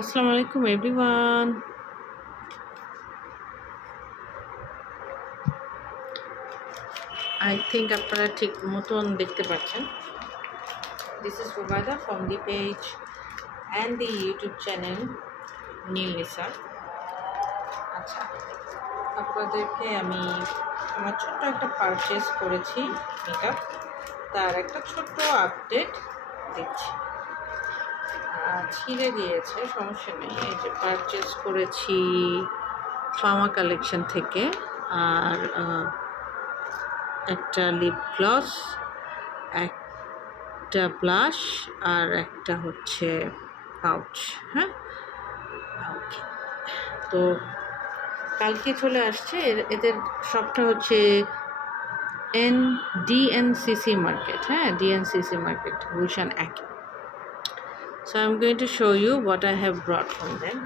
আসসালামু আলাইকুম everyone. I think আপনারা ঠিক মতন দেখতে পাচ্ছেন। This is Rubaida from the page and the YouTube channel Neel Nisa. আচ্ছা, আপনাদেরকে আমি আমার ছোট্ট একটা পারচেস করেছি মেকআপ, তার একটা ছোট্ট আপডেট দিচ্ছি। ছিঁড়ে গিয়েছে, সমস্যা নেই। এই যে পারচেস করেছি ফার্মা কালেকশন থেকে, আর একটা লিপ গ্লস, একটা ব্লাশ, আর একটা হচ্ছে পাউচ। হ্যাঁ, ওকে। তো কালকে চলে আসছে। এদের শপটা হচ্ছে ডিএনসিসি মার্কেট। হ্যাঁ, DNCC market, Gulshan 1। So I'm going to show you what I have brought from them.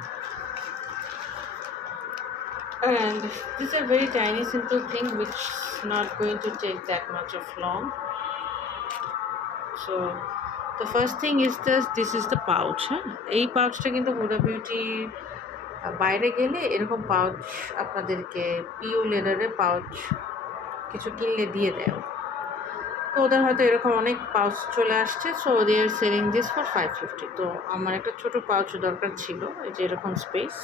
And this is a very tiny simple thing which is not going to take that much of long. So the first thing is this is the pouch. হ্যাঁ, এই পাউচটা কিন্তু Hooda beauty বাইরে গেলে এরকম pouch আপনাদেরকে পিউ লেদারের pouch কিছু কিনলে দিয়ে দেয়। তো ওদের হয়তো এরকম অনেক পাউচ চলে আসছে, so they are selling this for 550। তো আমার একটা ছোট পাউচ দরকার ছিল, এই যে এরকম স্পেস,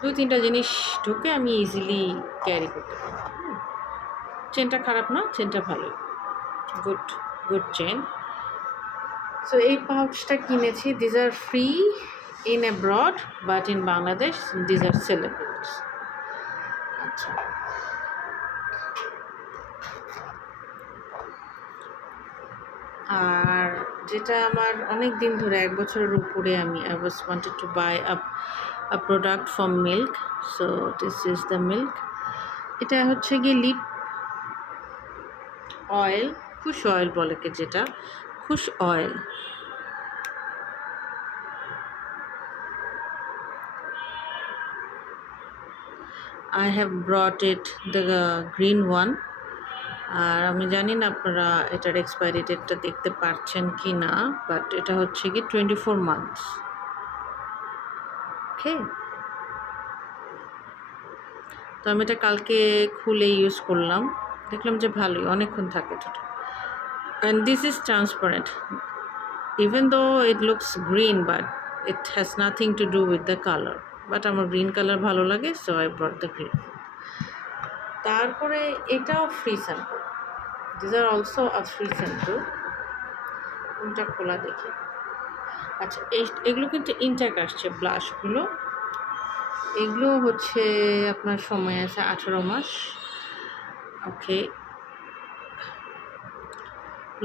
2-3টা জিনিস ঢুকে আমি ইজিলি ক্যারি করতে পারবো। চেনটা খারাপ না, চেনটা ভালোই, গুড গুড চেন। সো এই পাউচটা কিনেছি। These are free in abroad, but in Bangladesh these are sellables. আচ্ছা, আর যেটা আমার অনেক দিন ধরে, 1 বছরের উপরে, আমি I was wanted to buy a product from milk. So this is the milk. এটা হচ্ছে গিয়ে লিপ অয়েল, খুশ অয়েল বলে, যেটা খুশ oil. I have brought it the green one. আর আমি জানি না আপনারা এটার এক্সপায়ারি ডেটটা দেখতে পাচ্ছেন কি না, বাট এটা হচ্ছে কি 24 months। ওকে, তো আমি এটা কালকে খুলে ইউজ করলাম, দেখলাম যে ভালোই, অনেকক্ষণ থাকে এটা। And this is transparent, even though it looks green, but it has nothing to do with the colour. But আমার গ্রিন কালার ভালো লাগে, so I brought the green. তারপরে এটাও free sample. This are also a free sample. কোনটা খোলা দেখি। আচ্ছা, এগুলো কিন্তু ইনট্যাক্ট আসছে, ব্লাশগুলো। এগুলো হচ্ছে আপনার সময় আছে 18 মাস। ওকে,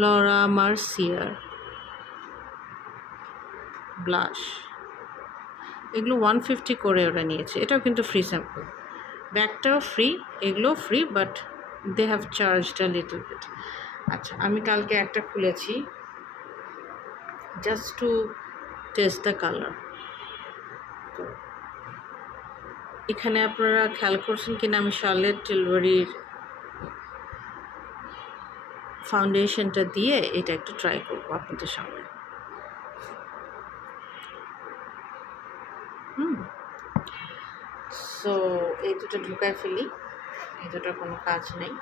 লরা মার্সিয়ার ব্লাশ, এগুলো 150 করে ওরা নিয়েছে। এটাও কিন্তু ফ্রি স্যাম্পল, ব্যাগটাও ফ্রি, এগুলো free, but they have charged a little bit. আচ্ছা, আমি কালকে একটা খুলেছি just to test the colour. তো এখানে আপনারা খেয়াল করছেন কিনা, আমি শার্লেট টিলবারির ফাউন্ডেশনটা দিয়ে এটা একটু ট্রাই করবো আপনাদের সামনে। সো এই দুটো ঢুকায় ফেলি, এই দুটোর কোনো কাজ নেই।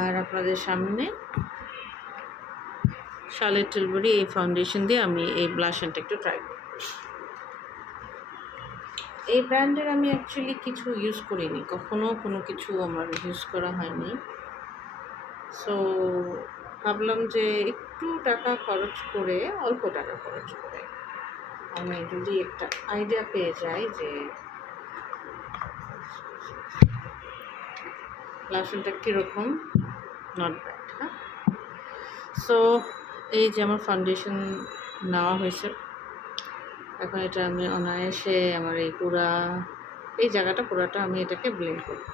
আর আপনাদের সামনে শার্লেট টিলবারি এই ফাউন্ডেশন দিয়ে আমি এই ব্লাশনটা একটু ট্রাই করব। এই ব্র্যান্ডের আমি অ্যাকচুয়ালি কিছু ইউজ করিনি, কখনো কোনো কিছু আমার ইউজ করা হয়নি। সো ভাবলাম যে একটু টাকা খরচ করে, অল্প টাকা খরচ করে আমি যদি একটা আইডিয়া পেয়ে যাই যে ব্লাশনটা কীরকম, নট ব্যাড। হ্যাঁ, সো এই যে আমার ফাউন্ডেশন নেওয়া হয়েছে, এখন এটা আমি অনায়াসে আমার এই জায়গাটা পুরাটা আমি এটাকে ব্লেন্ড করব।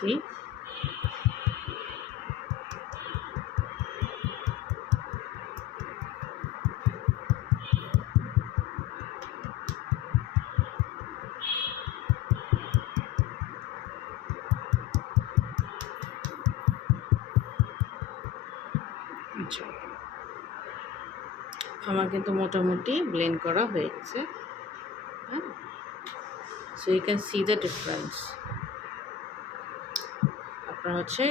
see. আচ্ছা, আমার কিন্তু মোটামুটি ব্লেন্ড করা হয়ে গেছে। হ্যাঁ, so you can see the difference. আপনারা হচ্ছে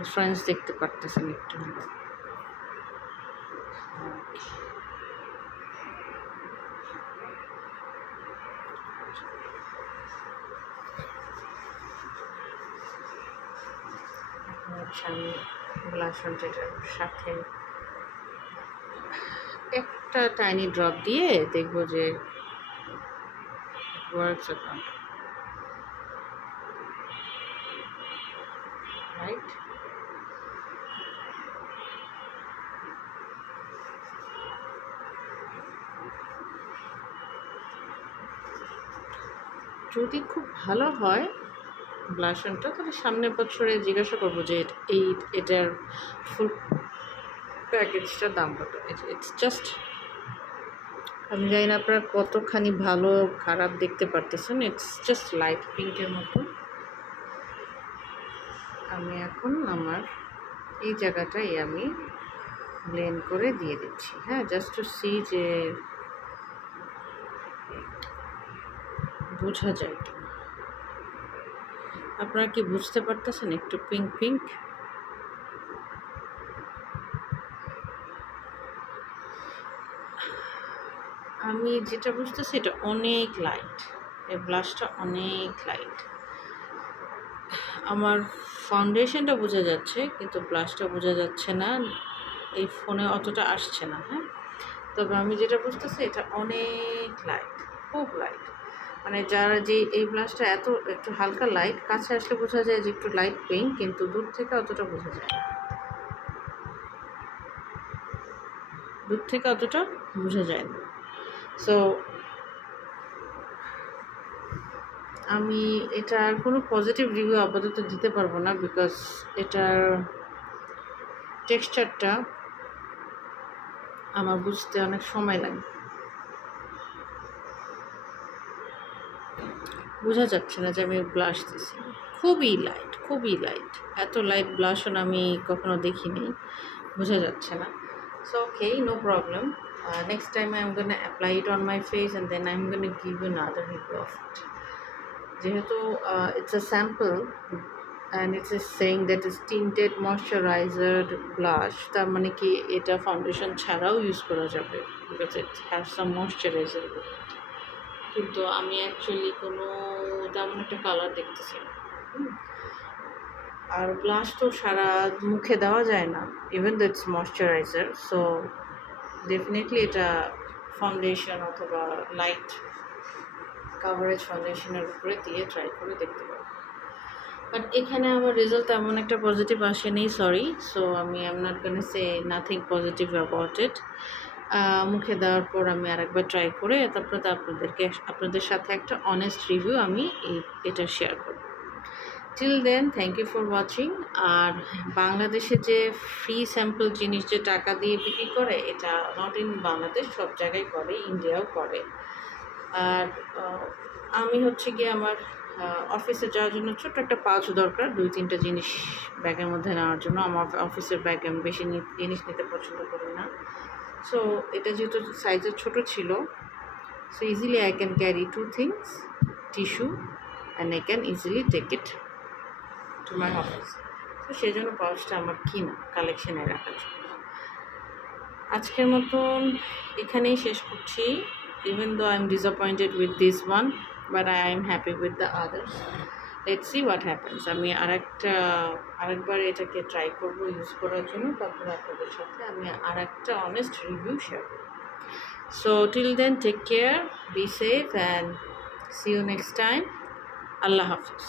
ডিফারেন্স দেখতে পারতেছেন একটু। হচ্ছে আমি ব্লাশার যেটার সাথে একটা টাইনি ড্রপ দিয়ে দেখবো যে ওয়ার্কস অ্যাকাউন্ট, রাইট? যদি খুব ভালো হয় ব্লাশনটা, তাহলে সামনের বছরে জিজ্ঞাসা করবো যে এটার ফুল প্যাকেজটার দাম কত। ইটস জাস্ট, আমি জানি না আপনারা কতখানি ভালো খারাপ দেখতে পারতেছেন। ইটস জাস্ট লাইট পিঙ্কের মতো। আমি এখন আমার এই জায়গাটাই আমি ব্লেন্ড করে দিয়ে দিচ্ছি। হ্যাঁ, জাস্ট টু সি যে বোঝা যায় কি। আপনারা কি বুঝতে পারতেছেন একটু পিঙ্ক পিঙ্ক? আমি যেটা বুঝতেছি এটা অনেক লাইট, এই ব্লাশটা অনেক লাইট। আমার ফাউন্ডেশনটা বোঝা যাচ্ছে কিন্তু ব্লাশটা বোঝা যাচ্ছে না, এই ফোনে অতটা আসছে না। হ্যাঁ, তবে আমি যেটা বুঝতেছি এটা অনেক লাইট, খুব লাইট। মানে যারা যে এই ব্লাশটা এত একটু হালকা লাইট, কাছে আসলে বোঝা যায় যে একটু লাইট পিঙ্ক, কিন্তু দূর থেকে অতটা বোঝা যায় না। দূর থেকে অতটা বোঝা যায় না। সো আমি এটার কোনো পজিটিভ রিভিউ আপাতত দিতে পারবো না, বিকজ এটার টেক্সচারটা আমার বুঝতে অনেক সময় লাগে। বোঝা যাচ্ছে না যে আমি ব্লাশ দিছি। খুবই লাইট, খুবই লাইট। এত লাইট ব্লাশন আমি কখনো দেখিনি, বোঝা যাচ্ছে না। So okay, no problem. Next time I'm gonna apply it on my face and then I'm gonna give you another review of it. যেহেতু it's a sample and it is saying that is tinted moisturizer blush, তার মানে কি এটা foundation ছাড়াও use করা যাবে, because it has some moisturizer. কিন্তু আমি অ্যাকচুয়ালি কোনো তেমন একটা কালার দেখতেছি না। আর ব্লাশ তো সারা মুখে দেওয়া যায় না, even though it's moisturiser. So definitely এটা ফাউন্ডেশন অথবা লাইট কাভারেজ ফাউন্ডেশনের উপরে দিয়ে ট্রাই করে দেখতে পাবো। বাট এখানে আমার রেজাল্ট তেমন একটা পজিটিভ আসেনি, সরি। সো আমি I am not gonna say nothing positive about it. মুখে দেওয়ার পর আমি আরেকবার ট্রাই করে তারপরে আপনাদের সাথে একটা অনেস্ট রিভিউ আমি এটা শেয়ার করব। Till then thank you for watching. আর বাংলাদেশে যে ফ্রি স্যাম্পল জিনিস যে টাকা দিয়ে বিক্রি করে, এটা নট ইন বাংলাদেশ, সব জায়গায় করে, ইন্ডিয়াও করে। আর আমি হচ্ছে গিয়ে আমার অফিসে যাওয়ার জন্য ছোট্ট একটা পাউচ দরকার, 2-3টা জিনিস ব্যাগের মধ্যে নেওয়ার জন্য। আমার অফিসের ব্যাগে আমি বেশি জিনিস নিতে পছন্দ করি না। সো এটা যেহেতু সাইজে ছোটো ছিল, so easily I can carry 2 things, tissue, and I can easily take it to my office. তো সেই জন্য পাউচটা আমার কিনা কালেকশানে রাখার জন্য। আজকের মতন এখানেই শেষ করছি। Even though I am disappointed with this one, but I am happy with the others. Let's see what happens. আমি আরেকবার এটাকে ট্রাই করবো ইউজ করার জন্য, তারপরে আপনাদের সাথে আমি আরেকটা অনেস্ট রিভিউ শেয়ার করব। So till then take care, be safe and see you next time. আল্লাহ হাফিজ।